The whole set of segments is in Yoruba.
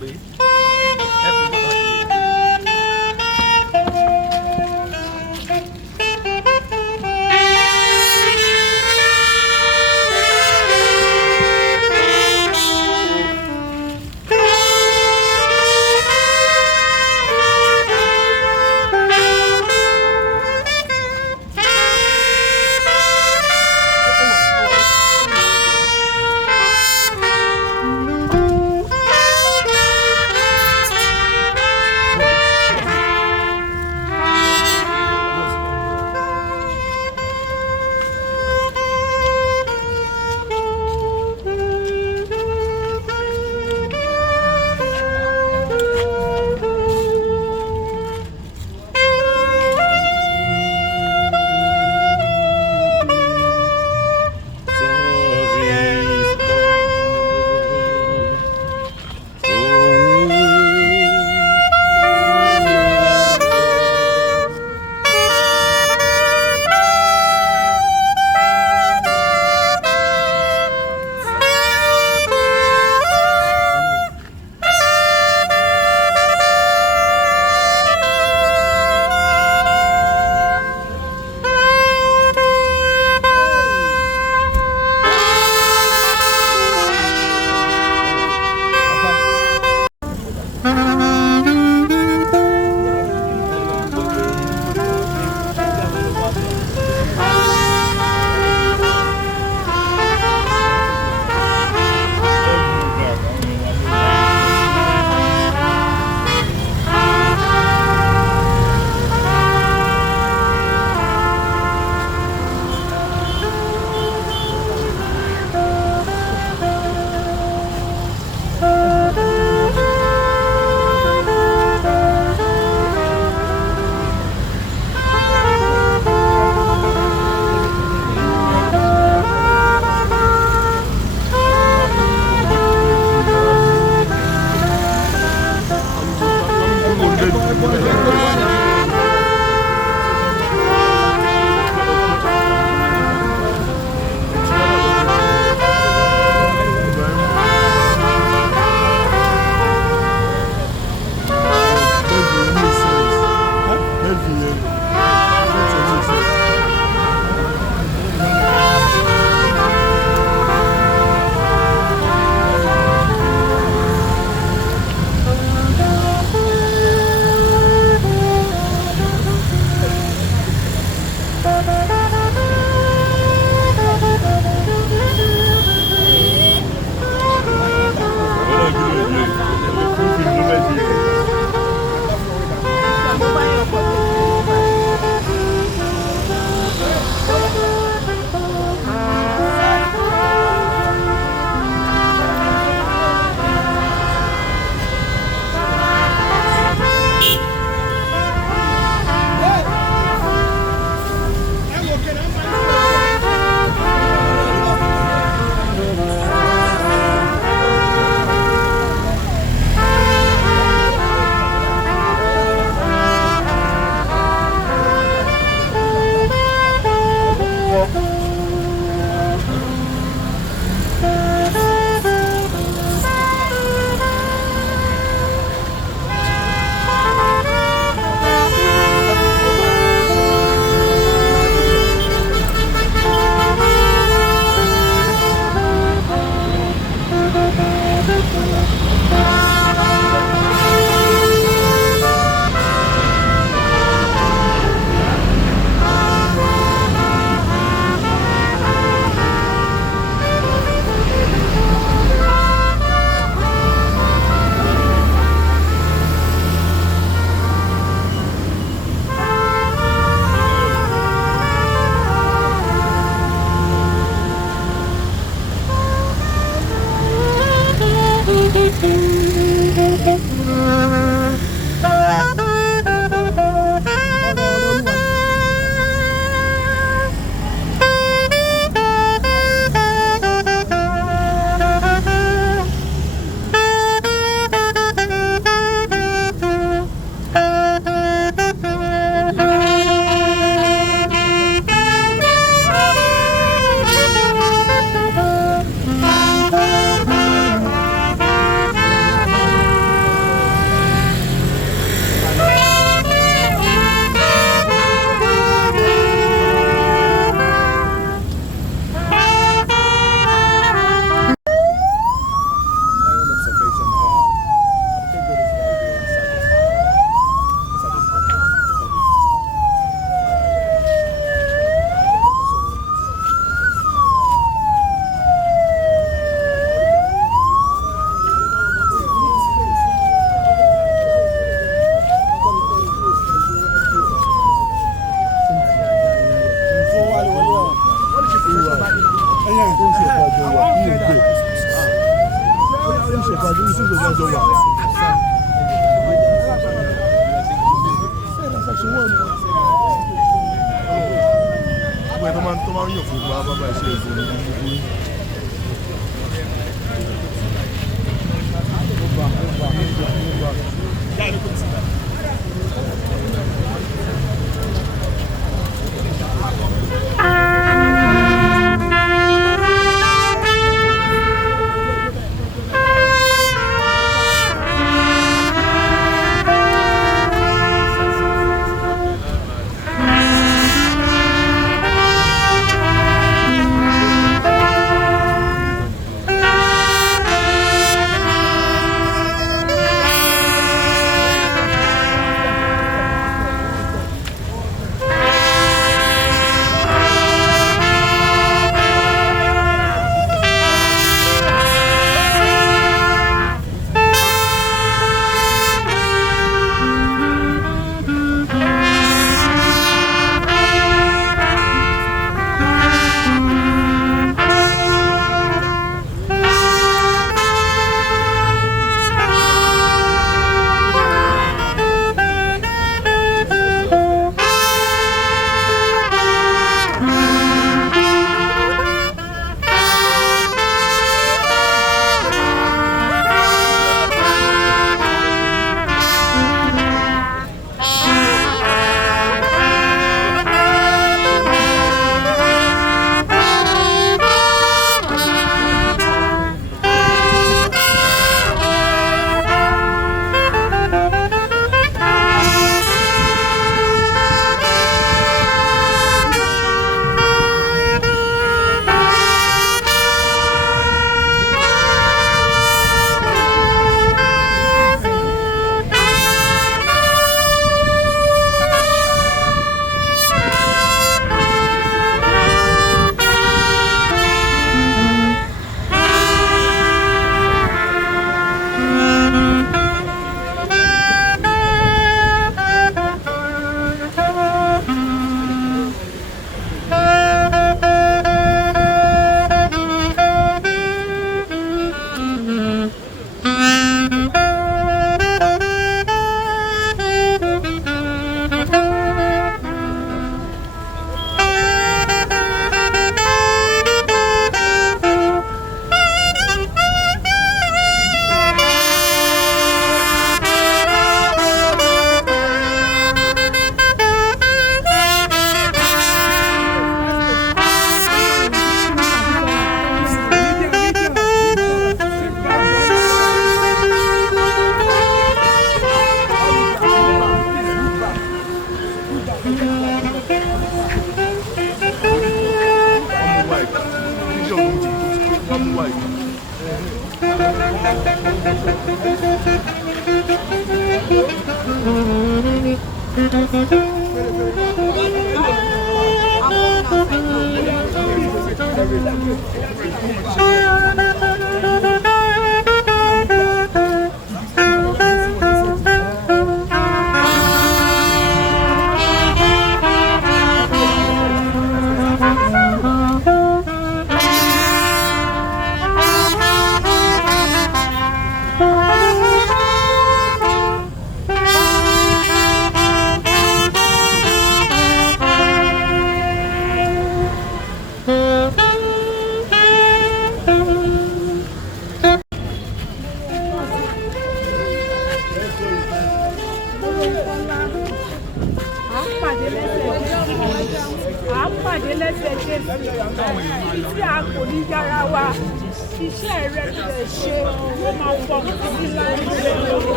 pé ẹ pé bọ́tà sí i.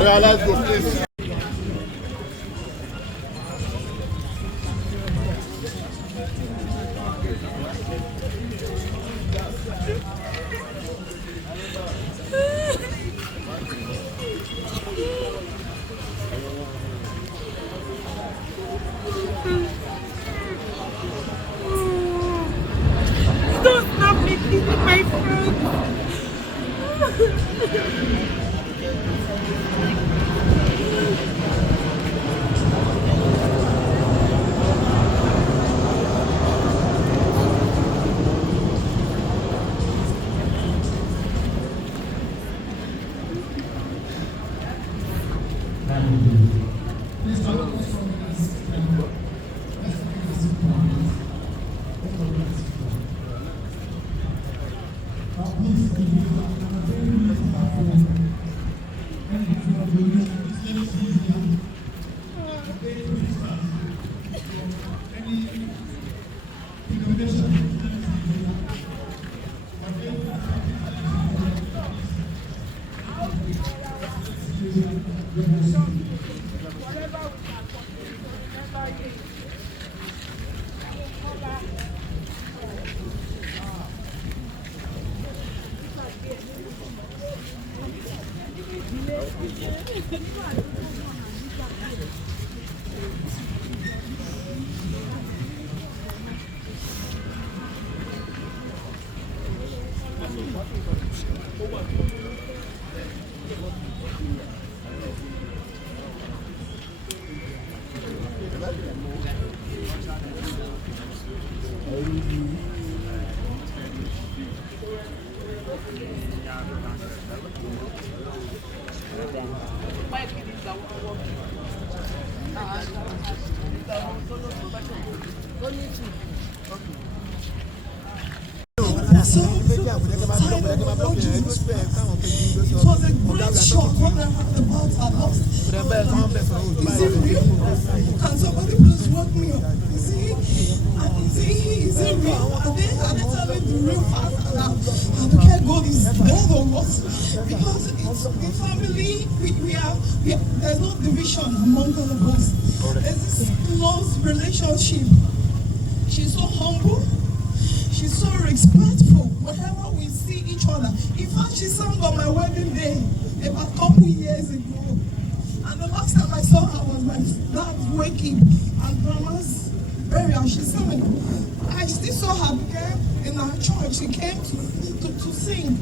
Yeah, let's go, please. Don't stop me, please, my friend. It was a great shock when I heard about her loss. Is it real? Can somebody please wake me up? Is it real? Are they telling the real fact that Aduke'S God is dead or what? Because it's the family, there's no division among all of us. There's this close relationship. She's so humble. She's so respectful. Whenever we see each other. In fact, she sang on my wedding day about a couple years ago. And the last time I saw dad's waking and grandma's burial. She sang. I still saw her again in our church. She came to sing.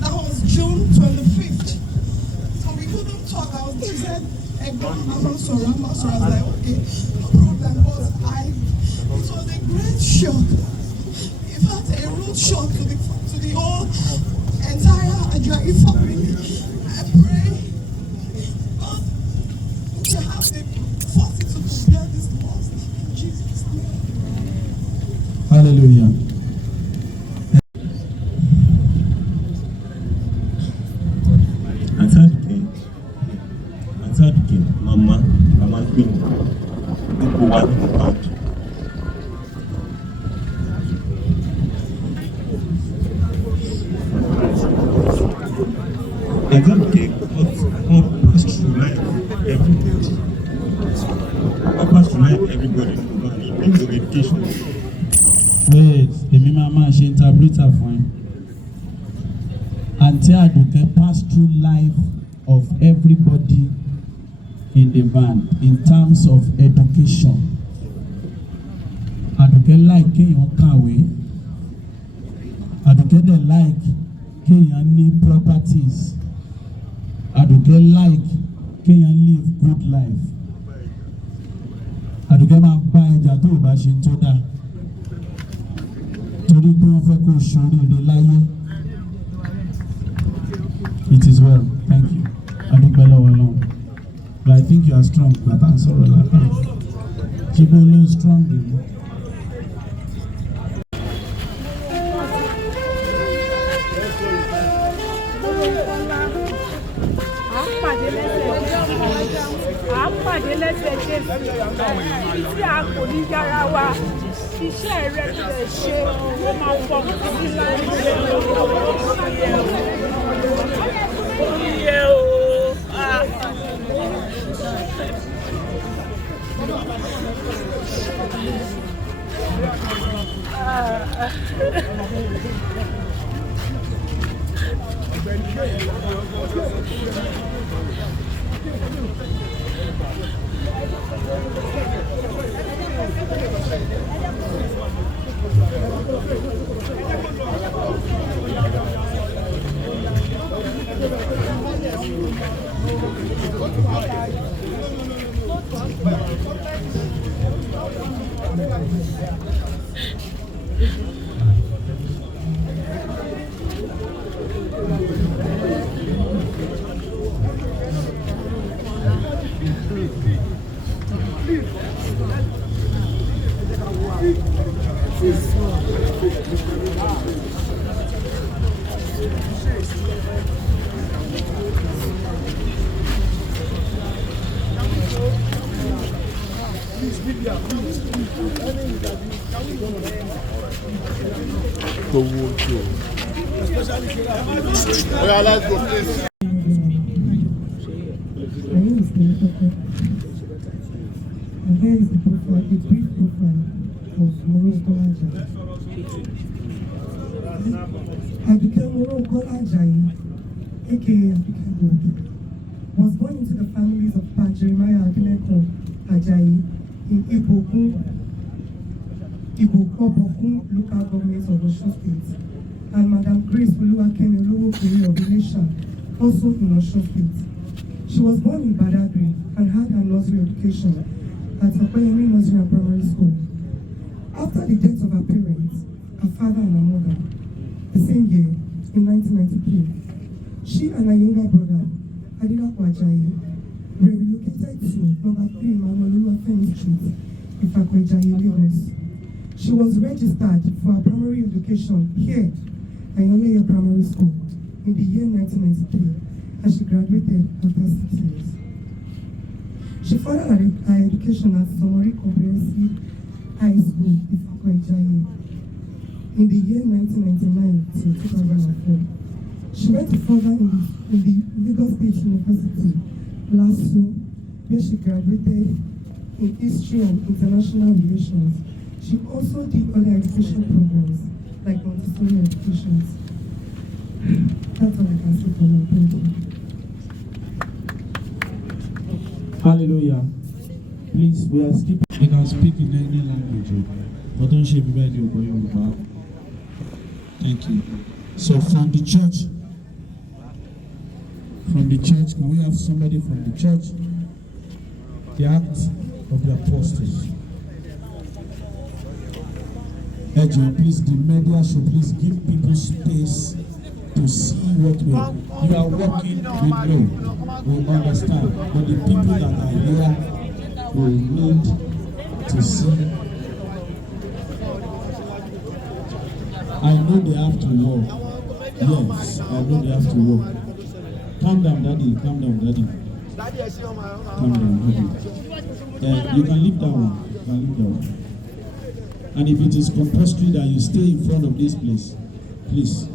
That was June 25th. So we couldn't talk. She said, hey, I'm sorry. I was like, okay, no problem. But it was a great shock. In fact, a rude shock to the whole entire Aduke family. I pray God to have the fortitude to bear this loss in Jesus' name. Hallelujah. Aduke, Mama Queen, people want to count. Aduke pass through life everybody. Pass through life everybody. In the education. Wait, èmi máa ṣe interpreter fún ẹ. Aunty Aduke pass through life of everybody in the van in terms of education. Aduke like kéèyàn kàwé. Aduke dey like kéèyàn ní properties. Aduke like kéèyàn live good life. Aduke máa bá ẹja tó bá ṣe tó dáa. Torí pé wọ́n fẹ́ kó ṣoríire láyé. It is well, thank you. Aduke lọ́wọ́ náà. But I think you are strong, but I'm sorry like that. Chibolo strong. Pàdé lẹ́sẹ̀ Jésù tí a kò ní yára wa iṣẹ́ rẹ̀ lè ṣe ó máa fọ títí láì ṣe iye o. Yeah, let's go, please. My name is Thier, and here is the profile, a brief profile of Morocco Ajayi. Aduke Morocco Ajayi, aka Aduke Gold, was born into the families of Pa Jeremiah Akineko Ajayi in Ibokun local government of Osun State, and Madam Grace Oluwakemi Olowokiri of Ilesha, also in Osun State. She was born in Badagry and had her nursery education at Opeyemi Nursery and Primary School. After the death of her parents, her father and her mother, the same year, in 1993, she and her younger brother, Aduke Ajayi, were relocated to number 3 Emmanuel Oluwafemi Street, Ifakwejayi, Lagos. She was registered for her primary education here at Yonleye Primary School in the year 1993. And she graduated after 6 years. She furthered her education at Somori Comprehensive High School in Ifakwejayi in the year 1999 to 2004. She went further in the Lagos State University, LASU, where she graduated in History and International Relations. She also did other education programs like Montessori education. That's all I can say for now. Thank you. Hallelujah. Please, we are skipping. You can speak in any language, but don't share with you. Thank you. So from the church, can we have somebody from the church? The Acts of the Apostles. Agent, please, the media should please give people space to see what you are working. We know, we understand, but the people that are here will need to see. I know they have to work. Yes, I know they have to work. Calm down, Daddy. Calm down, Daddy. Calm down, Daddy. You can leave that one. You can leave that one. And if it is compulsory that you stay in front of this place, please.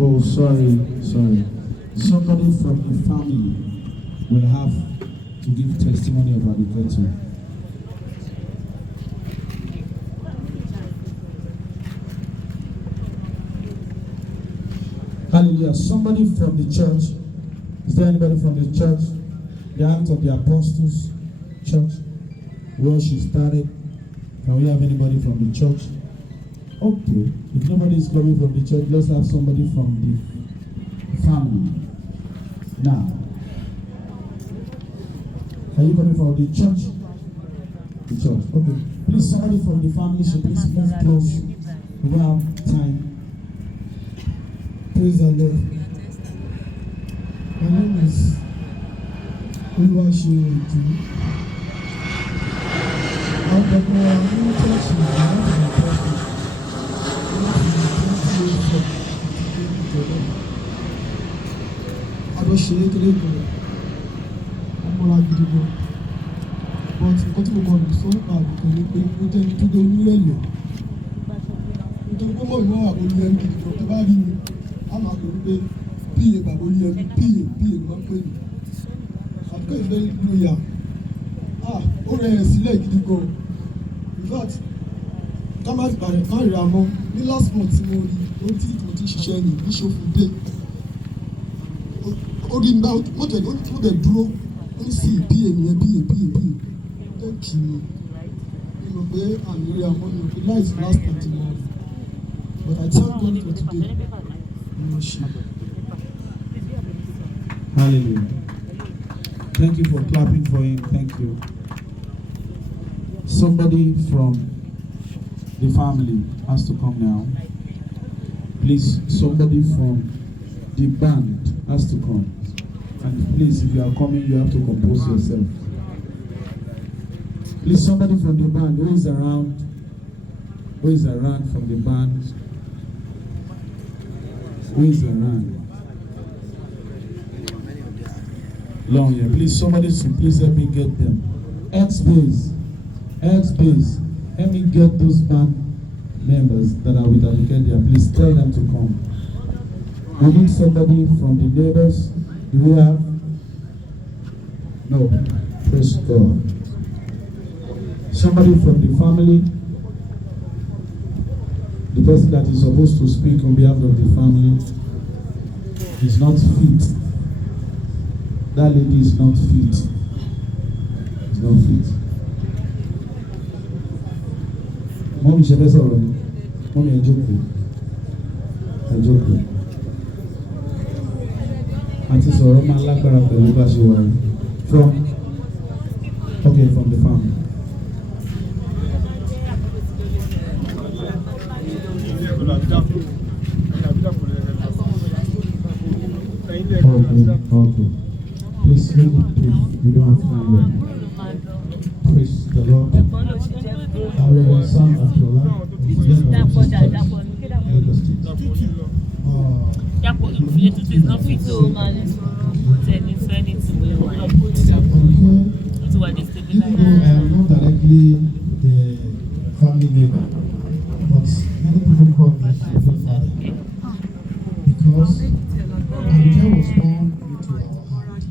Oh, sorry. Somebody from the family will have to give testimony about the Aduke'S. Hallelujah. Somebody from the church. Is there anybody from the church? The Acts of the Apostles church, where she started. Can we have anybody from the church? Okay. If nobody is coming from the church, let's have somebody from the family. Now, are you coming from the church? The church. Okay. Please, somebody from the family should please move close. We don't have time. Praise the Lord. My name is Oluwaseun. I'm the new church in the Apostles. Adọ́ṣeré kéré kan, ọmọlá gidi gan. But nǹkan tí mo kọ́ lè sọ nípa àbùkù ni pé ó jẹ́ nítorí onírẹ̀lẹ̀. Nítorí pé mọ̀ ìwọ́n àbò ní ẹni gidi gan tó bá rí mi, á máa pè mí pé píye bàbá olú ẹni píye ló máa ń pè mí. Aduke'S is very loyal. Ó rẹ̀ ẹ̀ sílẹ̀ gidi gan. In fact, ká má ríra mọ́ ní last month tí mo rí ó tí mo ti ṣiṣẹ́ ní Bíṣọ́fù dé. Ó rí nígbà ó tẹ̀ dúró ó ní sí píye nìyẹn píye. Thank you. Mi mọ̀ pé àmì rí àmọ́ mi ò fi láìsí last month tí mo rí. But I thank God for today. Hallelujah. Thank you for clapping for him. Thank you. Somebody from the family has to come now. Please, somebody from the band has to come. And please, if you are coming, you have to compose yourself. Please, somebody from the band who is around from the band. Who is around? Long here. Please, somebody please help me get them. Aduke'S. Help me get those band members that are with Aduke'S there. Please tell them to come. We need somebody from the neighbors. Do we have? No. Praise God. Somebody from the family. The person that is supposed to speak on behalf of the family is not fit. That lady is not fit. It's not fit. Mommy, she better already. Mommy, I joke. Àti sọ̀rọ̀ máa lágbára pẹ̀lú bá ṣe wà from the family. Okay. Please leave it, please. We don't have time yet. Praise the Lord. Our son Abdullah is here for the even though I am not directly the family member, but many people call me Sheffield father because Aduke was born into our heart.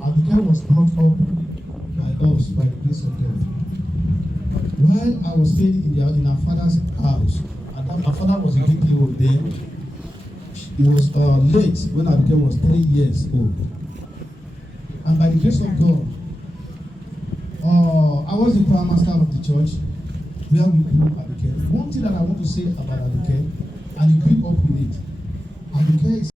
Aduke was brought up by us by the grace of God. While I was staying in our father's house, and our father was a DPO then, He was late when Aduke was 3 years old. And by the grace of God, I was the choir master of the church where we grew Aduke. One thing that I want to say about Aduke, and he grew up with it. Aduke is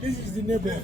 This is the neighbor.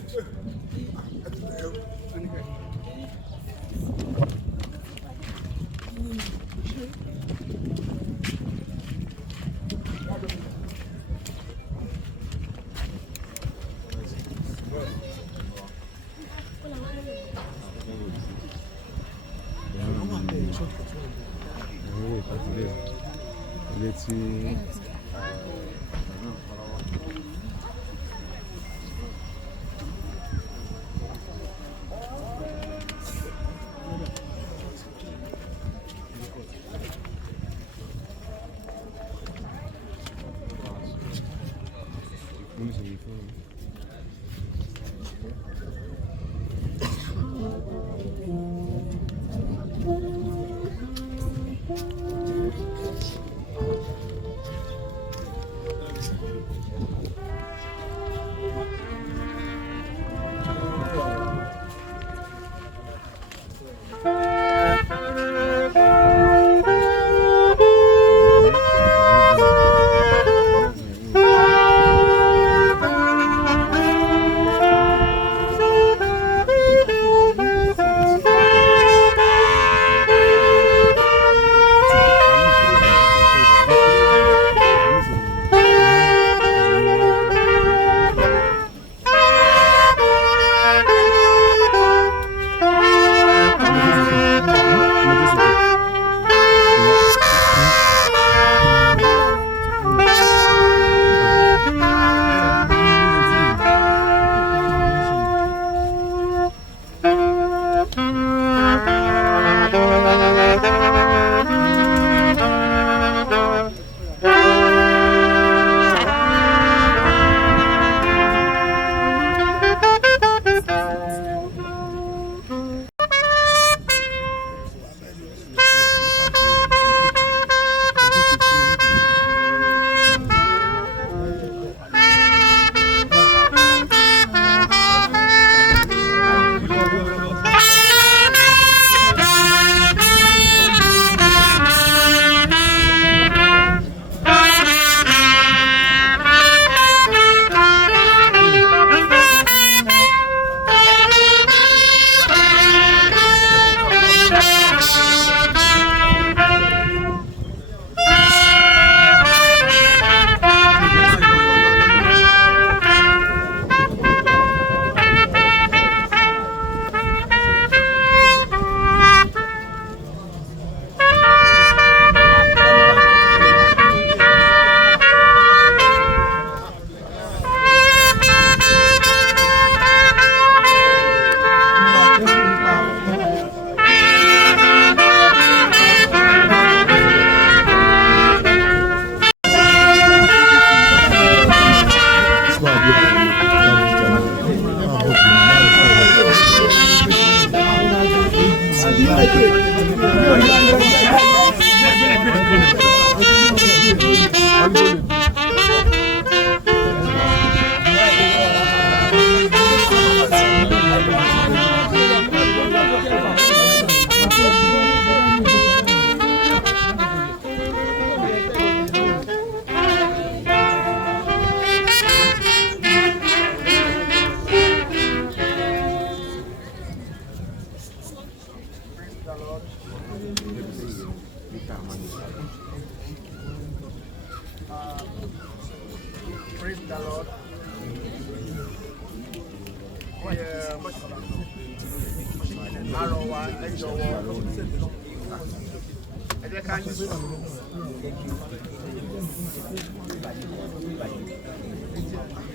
Praise the Lord.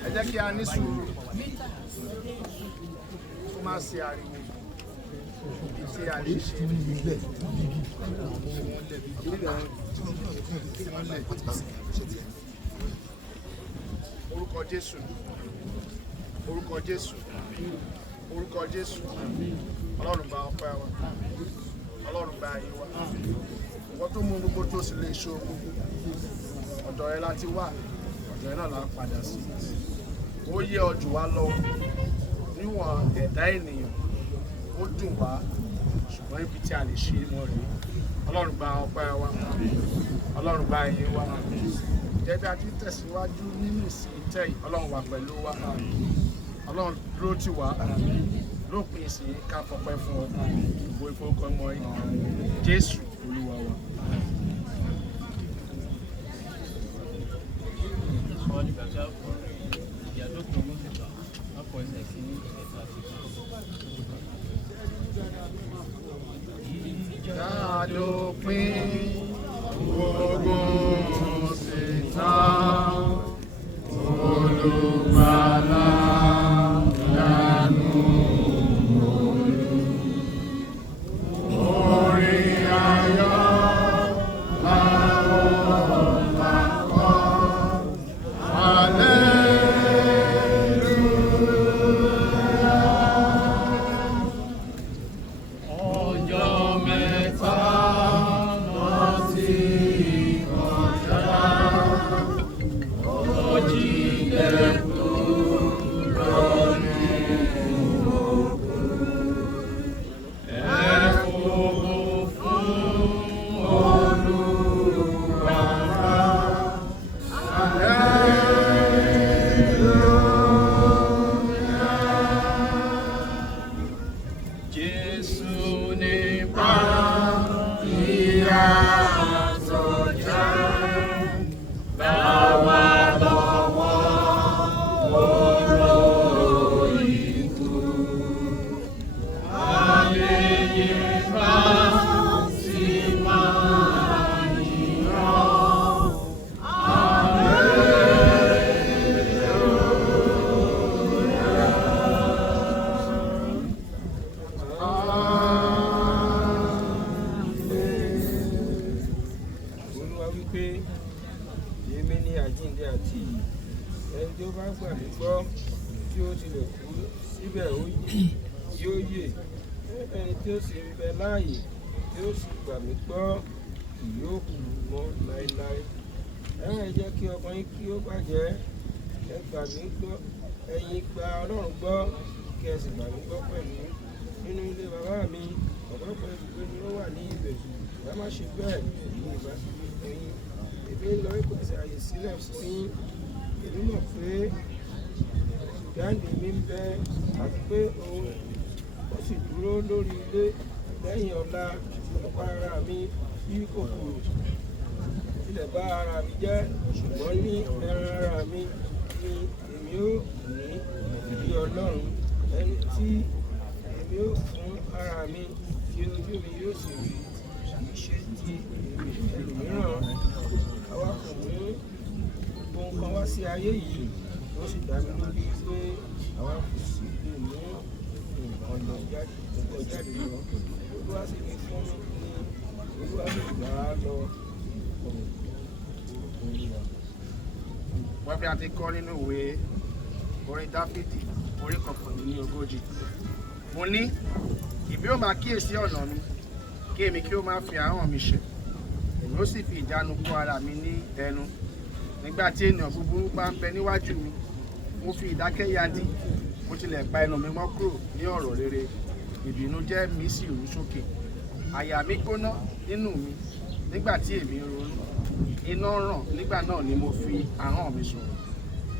Ẹ jẹ́ kí a ní sùúrù kó má sí ariwo sí àṣìṣe. Orúkọ Jésù, orúkọ Jésù, orúkọ Jésù. Ọlọ́run gba ọpẹ́ wa, Ọlọ́run gba ayé wa. wọ́n tó mú gbogbo tó sì lè ṣo ọ̀dọ̀ ẹ láti wà ọ̀dọ̀ ẹ náà là ń padà sí ó yẹ ọjù wa lọ níwọ̀n ẹ̀dá ènìyàn ó dùn wá ṣùgbọ́n ibi tí a lè ṣe mọ́ rèé ọlọ́run gba ọpẹ́ wa ọlọ́run gba ẹ̀yìn wa jẹ́ bí a ti tẹ̀síwájú nínú ìsìn tẹ́ yìí ọlọ́run wà pẹ̀lú wa ọlọ́run dúró tì wá lópin ìsìn ká fọpẹ́ fún ọ ìbò ìfowópamọ́ yìí Jésù Olúwa wa. Dópin ogun sì tán Olùgbàlà dànù orin ayọ̀ làwọn máa kọ hallelujah. Ọjọ́ mẹ́ta lọ sí ọjà òjìlẹ̀ kúrò nínú ẹ fògo fún Olùgbàlà hallelujah. Jésù nípa ìyà tó jẹ́ bá wa lọ́wọ́ oró ikú. Àlèyé bá sì máa yìnyán. Olúwa wípé èmi ni àjíǹde àti ìyè, ẹni tí ó bá gbà mí gbọ́ tí ó tilẹ̀ kú síbẹ̀ yóò yè, ẹni tí ó sì ń bẹ láàyè tí ó sì gbà mí gbọ́ kì yóò kú mọ́ láéláé. Ẹ jẹ́ kí ọkàn yín kí ó bàjẹ́, ẹ gbà mí gbọ́, ẹ̀yin gba Ọlọ́run gbọ́ kí ẹ sì gbà mí gbọ́ pẹ̀lú. Nínú ilé bàbá mi ọ̀pọ̀lọpọ̀ ibùgbé ni ó wà ní ibẹ̀, ẹ má ṣe bẹ́ẹ̀ ní ìbá ẹ̀yin. Èmi ń lọ ìpèsè àyè sílẹ̀ fún yín. Èmi mọ̀ pé ìdáǹdè mi ń bẹ àti pé òun ó sì dúró lórí ilé lẹ́yìn ọ̀la ọ̀pá ara mi bí kòkòrò tilẹ̀ bá ara mi jẹ́, ṣùgbọ́n ní ẹran ara mi ni èmi ó ní bí Ọlọ́run ẹni tí èmi ó fún ara mi tí ojú mi yóò sì rí kì í ṣe ti ẹlòmíràn. Àwa kò mú ohun kan wá sí ayé yìí ó sì dá mi lójú pé àwa kò sì lè mú nǹkan jáde lọ. Olúwa sì fi fún mi ní Olúwa sì gbà á lọ. Wọ́n bí a ti kọ́ nínú ìwé orin Dáfídì orí 139. Mo ní ìbí ó máa kíyèsí ọ̀nà mi kí èmi kí ó máa fi ahọ́n mi ṣẹ̀, èmi ó sì fi ìjánu kó ara mi ní ẹnu. Nígbà tí ènìyàn búburú bá ń bẹ níwájú mi, mo fi ìdákẹ́ yadí, mo tilẹ̀ pa ẹnu mi mọ́ kúrò ní ọ̀rọ̀ rere. Ìbìnújẹ́ mi sì rú sókè, àyà mi gbóná nínú mi nígbà tí èmi ronú. Iná ràn nígbà náà ni mo fi ahọ́n mi sọ̀rọ̀.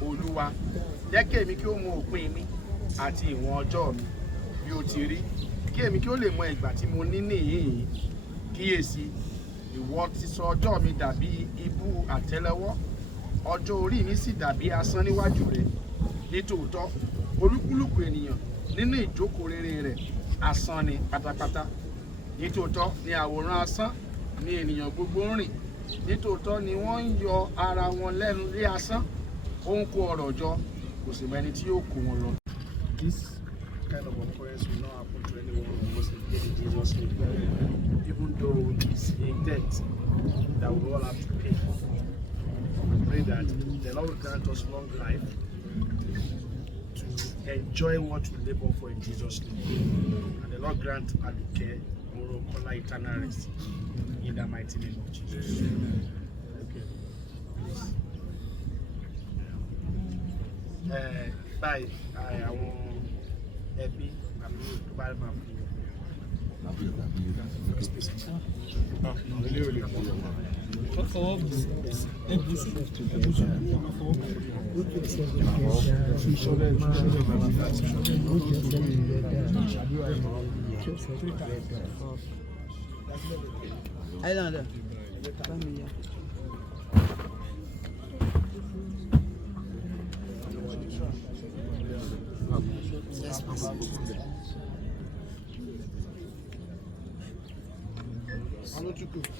Olúwa, jẹ́ kí èmi kí ó mọ òpin mi àti ìwọ̀n ọjọ́ mi bí ó ti rí, kí èmi kí ó lè mọ ìgbà tí mo ní níhìn-ín. Kíyèsí, ìwọ ti sọ ọjọ́ mi dàbí ibú àtẹ́lẹwọ́, ọjọ́ orí mi sì dàbí asán níwájú rẹ. Nítòótọ́ olúkúlùkù ènìyàn nínú ìjókòó rere rẹ̀ asán ni pátápátá. Nítòótọ́ ni àwòrán asán ni ènìyàn gbogbo ń rìn. Nítòótọ́ ni wọ́n ń yọ ara wọn lẹ́nu lé asán. Ó ń kó ọrọ̀ jọ, kò sì mẹ́ni tí yóò kó wọn lọ. This kind of occurrence will not happen to anyone who was in Jesus' name, even though it's a debt that we all have to pay. We pray that the Lord will grant us long life to enjoy what we labor for in Jesus' name. And the Lord grant Aduke'S Morokola eternal rest. In the mighty name of Jesus. Okay. Bye. I want happy. I'm going to buy my food. Aduke'S.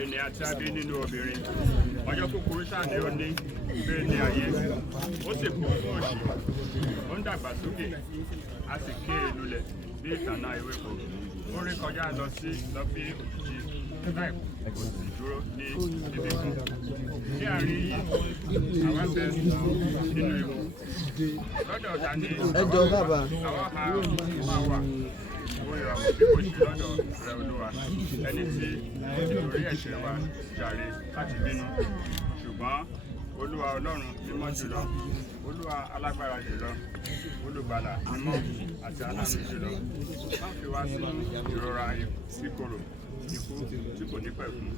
Ẹni àti abí nínú obìnrin, ọjọ́ kúkúrú sáàni ó ní bẹ́ẹ̀ ní ayé, ó sì kún fún òṣì, ó ń dàgbà sókè, a sì ké e lulẹ̀ bí ìtànná ewéko. Ó rí kọjá lọ bí òjijì láì kò sì dúró ní ibi kan. Ní àárín yìí, àwa bẹ nínú ewu. Lọ́dọ̀ ọ̀tá ni àwa ha máa wà. Ó yọ bí kò sí lọ́dọ̀ rẹ̀ Olúwa, ẹni tí ó ti torí ẹ̀ṣẹ̀ wa jàre láti bínú. Ṣùgbọ́n Olúwa Ọlọ́run mímọ́ jùlọ, Olúwa alágbára jùlọ, olùgbàlà mímọ́ àti aláàánú jùlọ. Má fi wá sínú ìrora kíkorò ikú tí kò ní pẹ̀kun.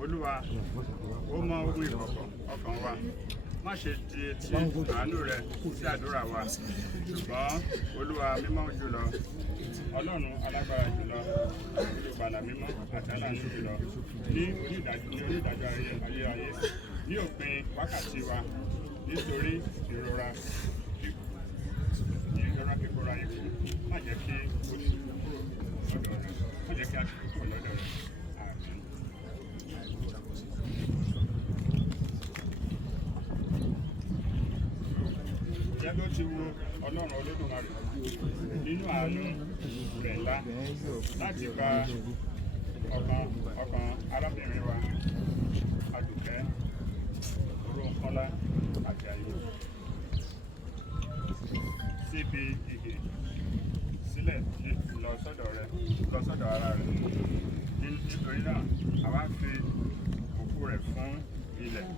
Olúwa, ó mọ ohun ìkọ̀kọ̀ ọkàn wa. Má ṣe di etí àánú rẹ sí àdúrà wa. Ṣùgbọ́n Olúwa mímọ́ jùlọ, Ọlọ́run alágbára jùlọ, olùgbàlà mímọ́ àti aláàánú jùlọ, ní onídàájọ́ ayérayé, ní òpin wákàtí wa, nítorí ìrora kíkorò ikú, má jẹ́ kí o ṣe kúrò lọ́dọ̀ rẹ, má jẹ́ kí a ṣe kúrò lọ́dọ̀ rẹ. Àmín. Jẹ́ bí ó ti wo Ọlọ́run Olódùmarè nínú àánú rẹ̀ ńlá láti gba ọkàn arábìnrin wa Adùkẹ́ Olóńkọ́lá àti ayé síbi ìgè sílẹ̀ lọ sọ́dọ̀ ara rẹ̀. Nítorí náà, àwa ń fi òkú rẹ̀ fún ilẹ̀,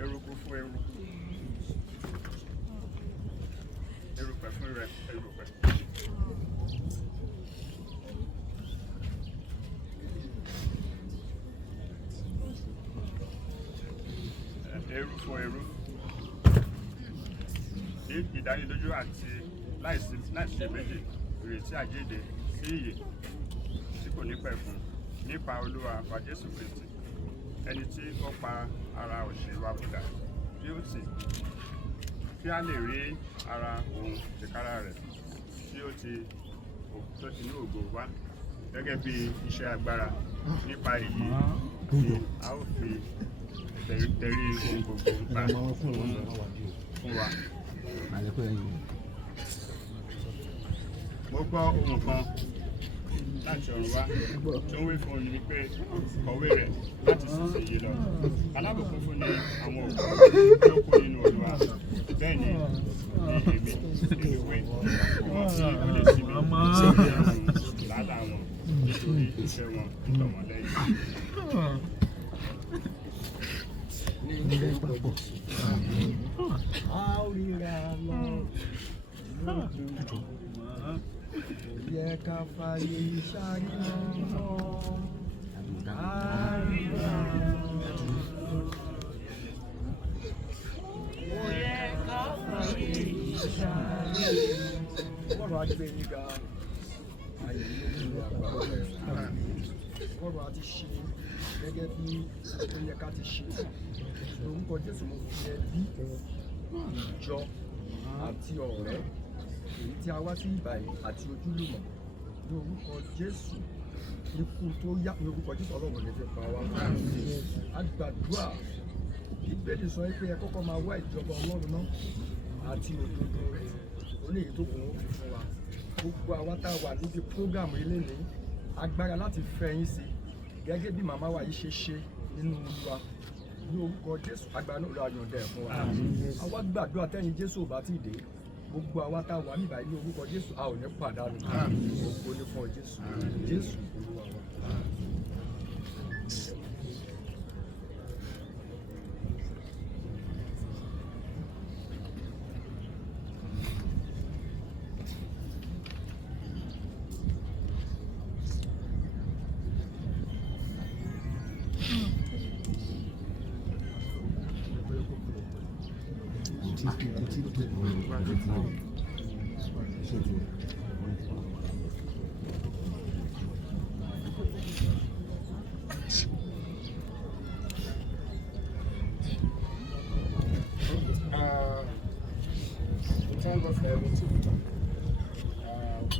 eruku fún eruku, erùpẹ̀ fún erùpẹ̀. Eru fún eru. Ní ìdánilójú àti láìsí méjì, ìrètí àjíǹde sí ìyè tí kò ní pẹ̀kun nípa Olúwa wa Jésù Kristi, ẹni tí ó pa ara òṣì wa kúdà bí ó sì kí a lè rí ara òun tìkára rẹ̀ tí ó ti ní ògo wá gẹ́gẹ́ bí iṣẹ́ agbára. Nípa èyí ni a ó fi tẹrí ohun gbogbo gbà fún wa. Mo gbọ́ ohùn kan láti ọ̀run wá tó ń wí fún mi pé kọ̀wé rẹ̀ láti sísèyí lọ. Alábùkún fún ni àwọn òkú tó kú nínú Olúwa. Bẹ́ẹ̀ ni èmi wé wọ́n fi olè sí mi ládàá wọn nítorí iṣẹ́ wọn tọ̀ wọ́n lẹ́yìn. Yẹ ká fàyè ìṣàríyàn lọ. Bọ́ọ̀rọ̀ àgbẹ̀ yìí ga ayé ìlú àgbà bọ́ọ̀rọ̀ àti ṣe gẹ́gẹ́ bí ó yẹ ká ti ṣe. Lórúkọ Jésù mo fi ẹbí, ìjọ àti ọ̀rẹ́ èyí tí a wá sí ìbàyí àti ojúlùmọ̀ ní orúkọ Jésù ikú tó yá ní orúkọ Jésù Ọlọ́run ní fi pa wá. A gbàdúrà Bíbélì sọ pé ẹ kọ́kọ́ máa wá ìjọba Ọlọ́run náà àti òdodo rẹ̀ ó ní èyí tó kù ó fi fún wa. Gbogbo àwa tá a wà níbi prógrámù ilé ní agbára láti fẹ́ yín sí gẹ́gẹ́ bí màmá wa yìí ṣe ṣe nínú Olúwa ní orúkọ Jésù agbára náà ló àyànjẹ ẹ̀ fún wa. Àwa gbàdúrà tẹ́yìn Jésù ò bá tí ì dé gbogbo àwa tá a wà níbà ní orúkọ Jésù a ò ní pàdánù gbogbo ní fún Jésù Jésù Olúwa wa.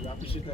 We appreciate it.